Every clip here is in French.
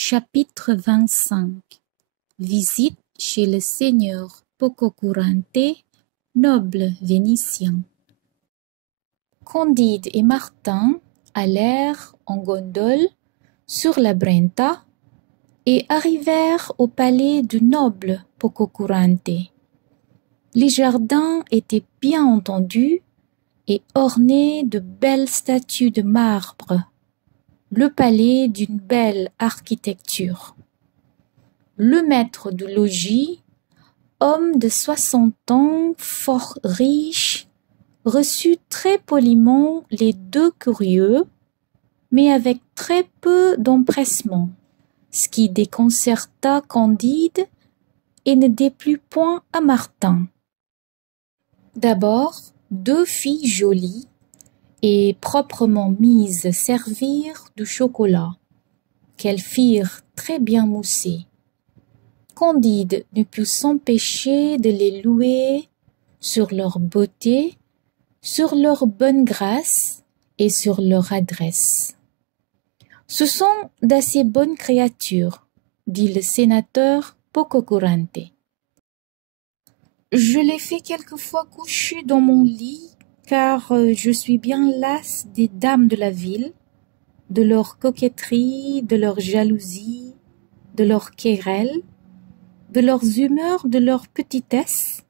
Chapitre 25. Visite chez le seigneur Pococurante, noble vénitien. Candide et Martin allèrent en gondole sur la Brenta et arrivèrent au palais du noble Pococurante. Les jardins étaient bien entendus et ornés de belles statues de marbre, le palais d'une belle architecture. Le maître du logis, homme de 60 ans, fort riche, reçut très poliment les deux curieux, mais avec très peu d'empressement, ce qui déconcerta Candide et ne déplut point à Martin. D'abord, deux filles jolies et proprement mises servirent du chocolat, qu'elles firent très bien mousser. Candide ne put s'empêcher de les louer sur leur beauté, sur leur bonne grâce et sur leur adresse. « Ce sont d'assez bonnes créatures, » dit le sénateur Pococurante. « Je les fais quelquefois coucher dans mon lit, car je suis bien lasse des dames de la ville, de leur coquetterie, de leur jalousie, de leurs querelles, de leurs humeurs, de leur petitesse,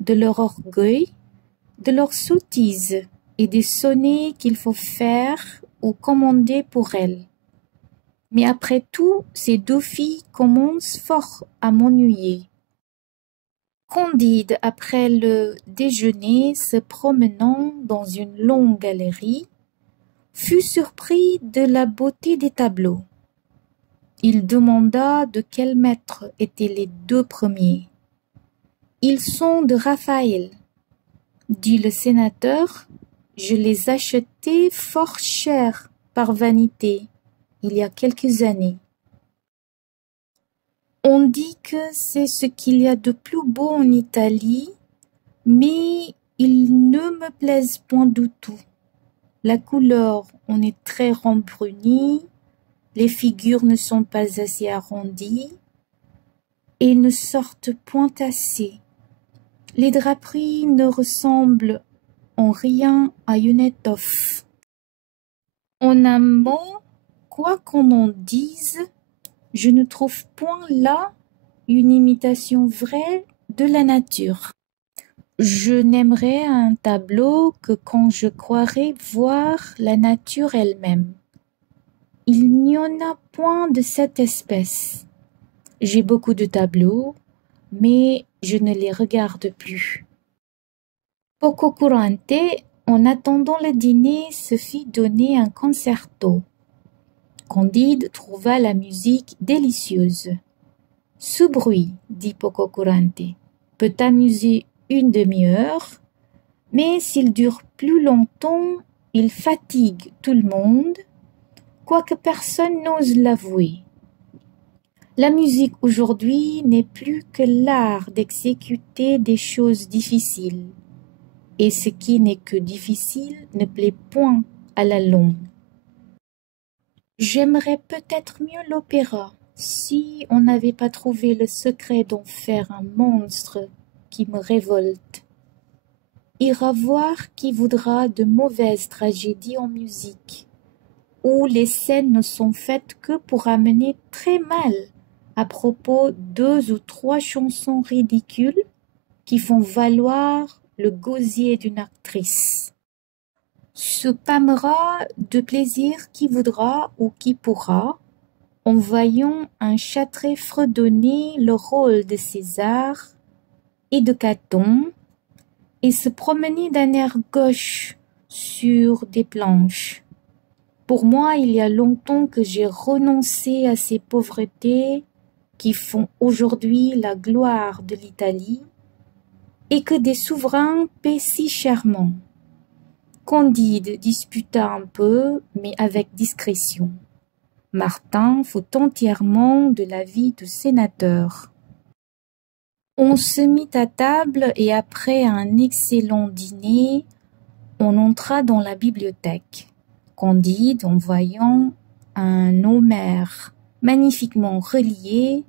de leur orgueil, de leurs sottises et des sonnets qu'il faut faire ou commander pour elles. Mais après tout, ces deux filles commencent fort à m'ennuyer. » Candide, après le déjeuner, se promenant dans une longue galerie, fut surpris de la beauté des tableaux. Il demanda de quel maître étaient les deux premiers. « Ils sont de Raphaël, » dit le sénateur. « Je les achetai fort cher par vanité, il y a quelques années. On dit que c'est ce qu'il y a de plus beau en Italie, mais ils ne me plaisent point du tout. La couleur en est très rembrunie, les figures ne sont pas assez arrondies et ne sortent point assez. Les draperies ne ressemblent en rien à une étoffe. En un mot, quoi qu'on en dise, je ne trouve point là une imitation vraie de la nature. Je n'aimerais un tableau que quand je croirais voir la nature elle-même. Il n'y en a point de cette espèce. J'ai beaucoup de tableaux, mais je ne les regarde plus. » Pococurante, en attendant le dîner, se fit donner un concerto. Candide trouva la musique délicieuse. « Ce bruit, dit Pococurante, peut amuser une demi-heure, mais s'il dure plus longtemps, il fatigue tout le monde, quoique personne n'ose l'avouer. La musique aujourd'hui n'est plus que l'art d'exécuter des choses difficiles, et ce qui n'est que difficile ne plaît point à la longue. J'aimerais peut-être mieux l'opéra, si on n'avait pas trouvé le secret d'en faire un monstre qui me révolte. Ira voir qui voudra de mauvaises tragédies en musique, où les scènes ne sont faites que pour amener très mal à propos 2 ou 3 chansons ridicules qui font valoir le gosier d'une actrice. Se pâmera de plaisir qui voudra ou qui pourra, en voyant un châtré fredonner le rôle de César et de Caton, et se promener d'un air gauche sur des planches. Pour moi, il y a longtemps que j'ai renoncé à ces pauvretés qui font aujourd'hui la gloire de l'Italie et que des souverains paient si chèrement. » Candide disputa un peu, mais avec discrétion. Martin fut entièrement de l'avis du sénateur. On se mit à table et après un excellent dîner, on entra dans la bibliothèque. Candide, en voyant un Homère magnifiquement relié,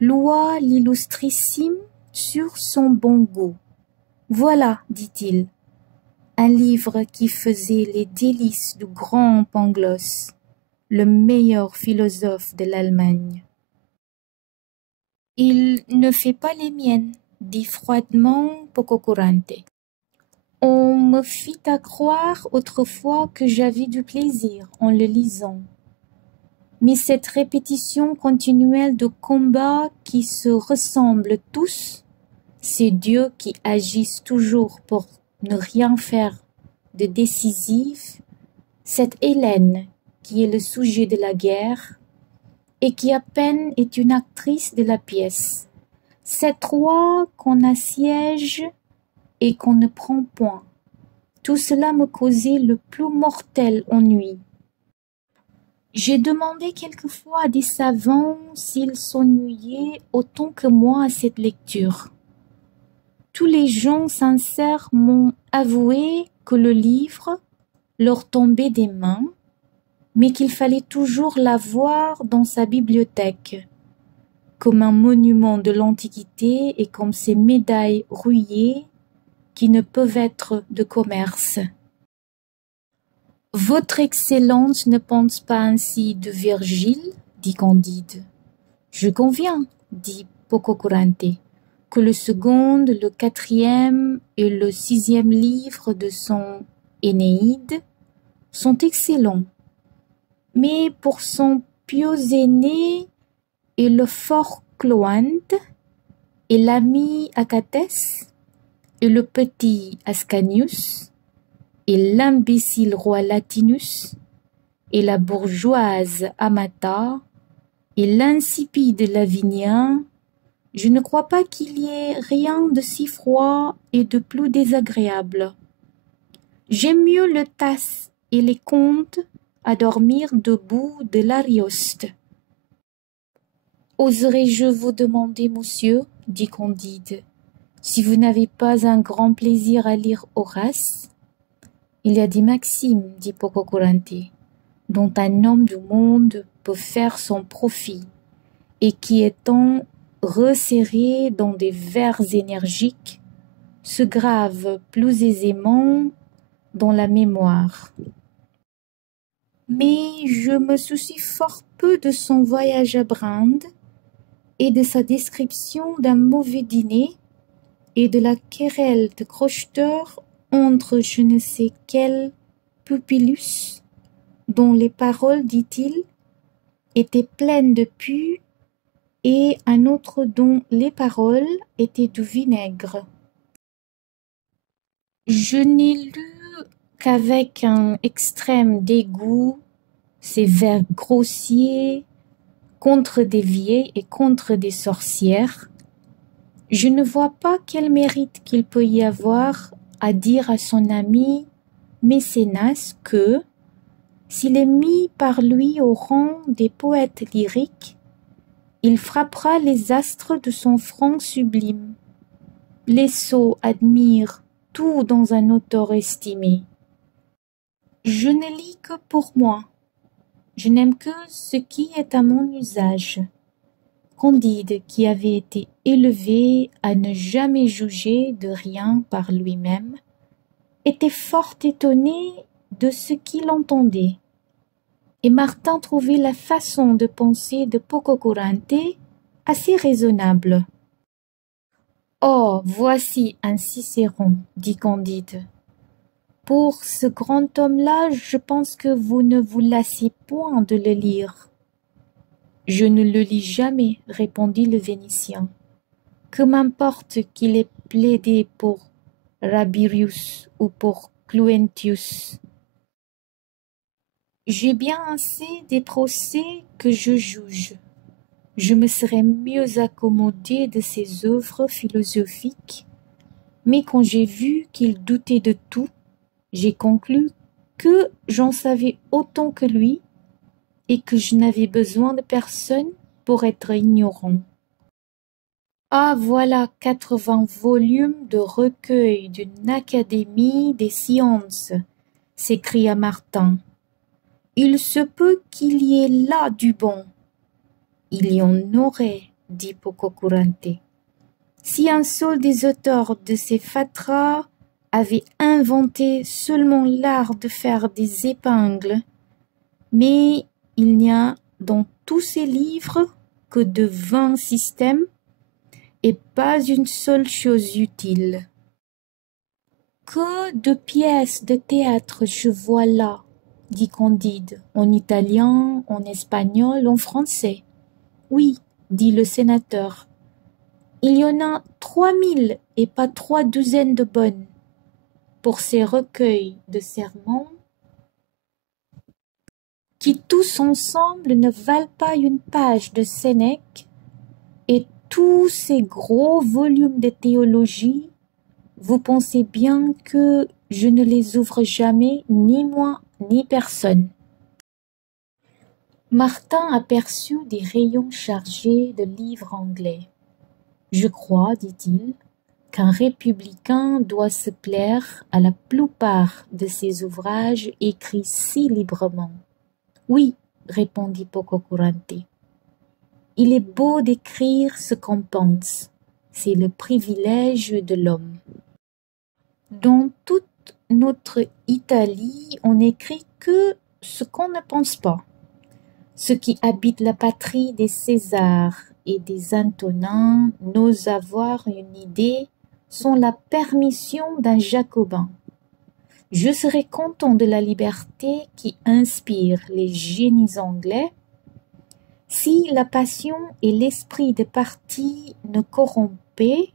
loua l'illustrissime sur son bon goût. Voilà, dit-il, un livre qui faisait les délices du grand Pangloss, le meilleur philosophe de l'Allemagne. Il ne fait pas les miennes, dit froidement Pococurante. On me fit à croire autrefois que j'avais du plaisir en le lisant. Mais cette répétition continuelle de combats qui se ressemblent tous, ces dieux qui agissent toujours pour ne rien faire de décisif, cette Hélène qui est le sujet de la guerre et qui à peine est une actrice de la pièce, cette roi qu'on assiège et qu'on ne prend point, tout cela me causait le plus mortel ennui. J'ai demandé quelquefois à des savants s'ils s'ennuyaient autant que moi à cette lecture. Tous les gens sincères m'ont avoué que le livre leur tombait des mains, mais qu'il fallait toujours l'avoir dans sa bibliothèque, comme un monument de l'Antiquité et comme ces médailles rouillées qui ne peuvent être de commerce. Votre Excellence ne pense pas ainsi de Virgile, dit Candide. Je conviens, dit Pococurante, que le second, le quatrième et le sixième livre de son Énéide sont excellents. Mais pour son Pioséné et le fort Cloanthe et l'ami Acatès et le petit Ascanius et l'imbécile roi Latinus et la bourgeoise Amata et l'insipide Lavinien, je ne crois pas qu'il y ait rien de si froid et de plus désagréable. J'aime mieux le Tasse et les contes à dormir debout de l'Arioste. Oserais-je vous demander, monsieur, dit Candide, si vous n'avez pas un grand plaisir à lire Horace? Il y a des maximes, dit Pococurante, dont un homme du monde peut faire son profit, et qui étant resserrées dans des vers énergiques, se gravent plus aisément dans la mémoire. Mais je me soucie fort peu de son voyage à Brinde et de sa description d'un mauvais dîner et de la querelle de crocheteurs entre je ne sais quel Pupillus, dont les paroles, dit-il, étaient pleines de pu, et un autre dont les paroles étaient du vinaigre. Je n'ai lu qu'avec un extrême dégoût ces vers grossiers contre des vieilles et contre des sorcières. Je ne vois pas quel mérite qu'il peut y avoir à dire à son ami Mécénas que, s'il est mis par lui au rang des poètes lyriques, il frappera les astres de son front sublime. Les sots admirent tout dans un auteur estimé. Je ne lis que pour moi. Je n'aime que ce qui est à mon usage. Candide, qui avait été élevé à ne jamais juger de rien par lui-même, était fort étonné de ce qu'il entendait. Et Martin trouvait la façon de penser de Pococurante assez raisonnable. « Oh, voici un Cicéron, dit Candide. Pour ce grand homme-là, je pense que vous ne vous lassez point de le lire. » Je ne le lis jamais, répondit le Vénitien. Que m'importe qu'il ait plaidé pour Rabirius ou pour Cluentius. J'ai bien assez des procès que je juge. Je me serais mieux accommodé de ses œuvres philosophiques, mais quand j'ai vu qu'il doutait de tout, j'ai conclu que j'en savais autant que lui et que je n'avais besoin de personne pour être ignorant. Ah, voilà 80 volumes de recueils d'une académie des sciences, s'écria Martin. Il se peut qu'il y ait là du bon. Il y en aurait, dit Pococurante. Si un seul des auteurs de ces fatras avait inventé seulement l'art de faire des épingles, mais il n'y a dans tous ces livres que de vains systèmes et pas une seule chose utile. Que de pièces de théâtre je vois là, dit Candide, en italien, en espagnol, en français. Oui, dit le sénateur, il y en a 3000 et pas 3 douzaines de bonnes. Pour ces recueils de sermons, qui tous ensemble ne valent pas une page de Sénèque, et tous ces gros volumes de théologie, vous pensez bien que je ne les ouvre jamais, ni moi, ni personne. Martin aperçut des rayons chargés de livres anglais. Je crois, dit-il, qu'un républicain doit se plaire à la plupart de ces ouvrages écrits si librement. Oui, répondit Pococurante. Il est beau d'écrire ce qu'on pense. C'est le privilège de l'homme. Dans toute notre Italie, on n'écrit que ce qu'on ne pense pas. Ceux qui habitent la patrie des Césars et des Antonins n'osent avoir une idée sans la permission d'un Jacobin. Je serais content de la liberté qui inspire les génies anglais si la passion et l'esprit de parti ne corrompaient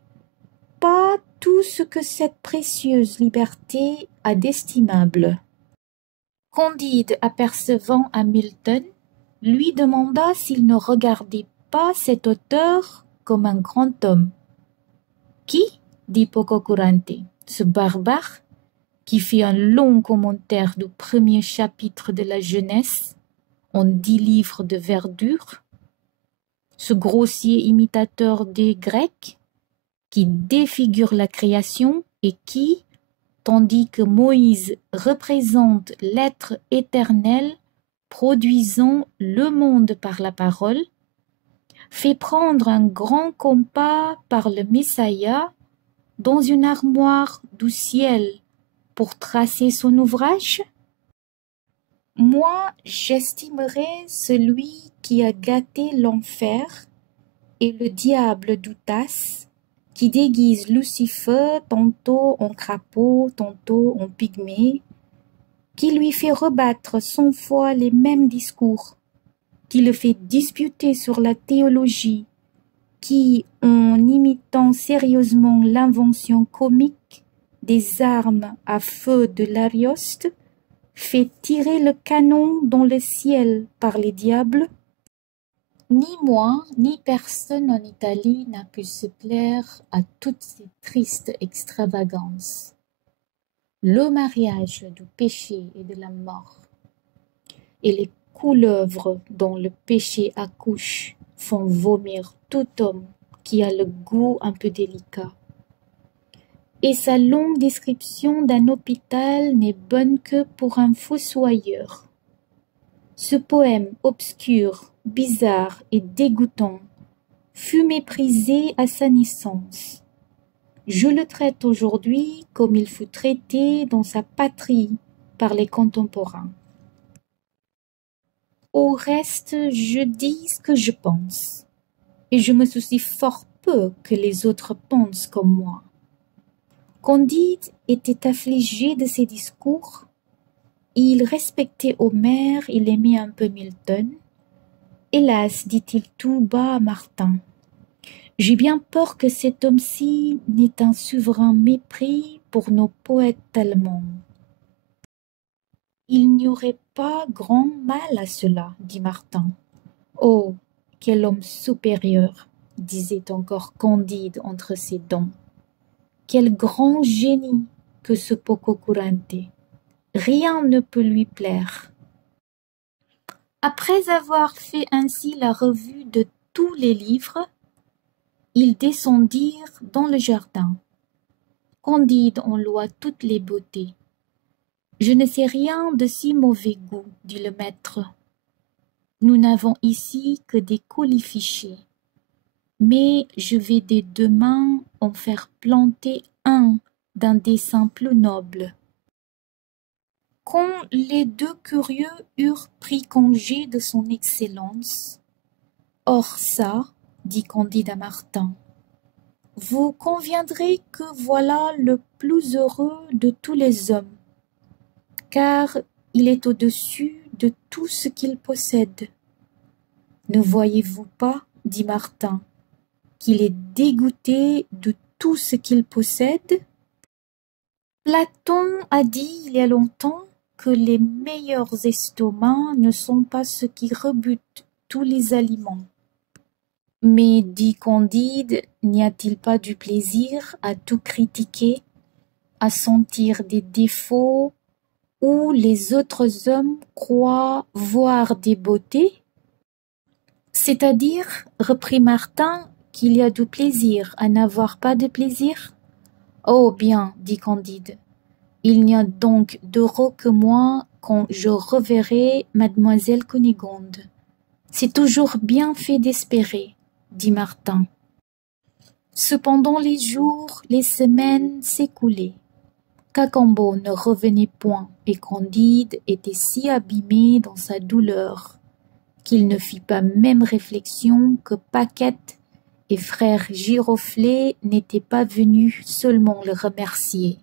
pas tout ce que cette précieuse liberté a d'estimable. Candide, apercevant Hamilton, lui demanda s'il ne regardait pas cet auteur comme un grand homme. Qui? Dit Pococurante. Ce barbare qui fit un long commentaire du premier chapitre de la Genèse en 10 livres de verdure. Ce grossier imitateur des Grecs qui défigure la création et qui, tandis que Moïse représente l'être éternel produisant le monde par la parole, fait prendre un grand compas par le Messiah dans une armoire du ciel pour tracer son ouvrage? Moi, j'estimerais celui qui a gâté l'enfer et le diable d'Outas, qui déguise Lucifer tantôt en crapaud, tantôt en pygmée, qui lui fait rebattre 100 fois les mêmes discours, qui le fait disputer sur la théologie, qui, en imitant sérieusement l'invention comique des armes à feu de l'Arioste, fait tirer le canon dans le ciel par les diables. Ni moi, ni personne en Italie n'a pu se plaire à toutes ces tristes extravagances. Le mariage du péché et de la mort, et les couleuvres dont le péché accouche font vomir tout homme qui a le goût un peu délicat. Et sa longue description d'un hôpital n'est bonne que pour un fossoyeur. Ce poème obscur, bizarre et dégoûtant fut méprisé à sa naissance. Je le traite aujourd'hui comme il fut traité dans sa patrie par les contemporains. Au reste, je dis ce que je pense, et je me soucie fort peu que les autres pensent comme moi. Candide était affligé de ses discours. Il respectait Homère, il aimait un peu Milton. Hélas, dit-il tout bas à Martin, j'ai bien peur que cet homme-ci n'ait un souverain mépris pour nos poètes allemands. Il n'y aurait pas grand mal à cela, dit Martin. Oh, quel homme supérieur, disait encore Candide entre ses dents. Quel grand génie que ce Pococurante. Rien ne peut lui plaire. Après avoir fait ainsi la revue de tous les livres, ils descendirent dans le jardin. Candide en loua toutes les beautés. Je ne sais rien de si mauvais goût, dit le maître. Nous n'avons ici que des colifichets, mais je vais dès demain en faire planter un d'un dessin plus noble. » Quand les deux curieux eurent pris congé de son Excellence, « Or ça, dit Candide à Martin, vous conviendrez que voilà le plus heureux de tous les hommes, car il est au-dessus de tout ce qu'il possède. Ne voyez-vous pas, dit Martin, qu'il est dégoûté de tout ce qu'il possède? Platon a dit il y a longtemps que les meilleurs estomacs ne sont pas ceux qui rebutent tous les aliments. Mais, dit Candide, n'y a-t-il pas du plaisir à tout critiquer, à sentir des défauts où les autres hommes croient voir des beautés? C'est-à-dire, reprit Martin, qu'il y a du plaisir à n'avoir pas de plaisir? Oh bien, dit Candide, il n'y a donc d'heureux que moi quand je reverrai mademoiselle Cunégonde. C'est toujours bien fait d'espérer, dit Martin. Cependant les jours, les semaines s'écoulaient. Cacambo ne revenait point et Candide était si abîmé dans sa douleur qu'il ne fit pas même réflexion que Paquette et frère Giroflée n'étaient pas venus seulement le remercier.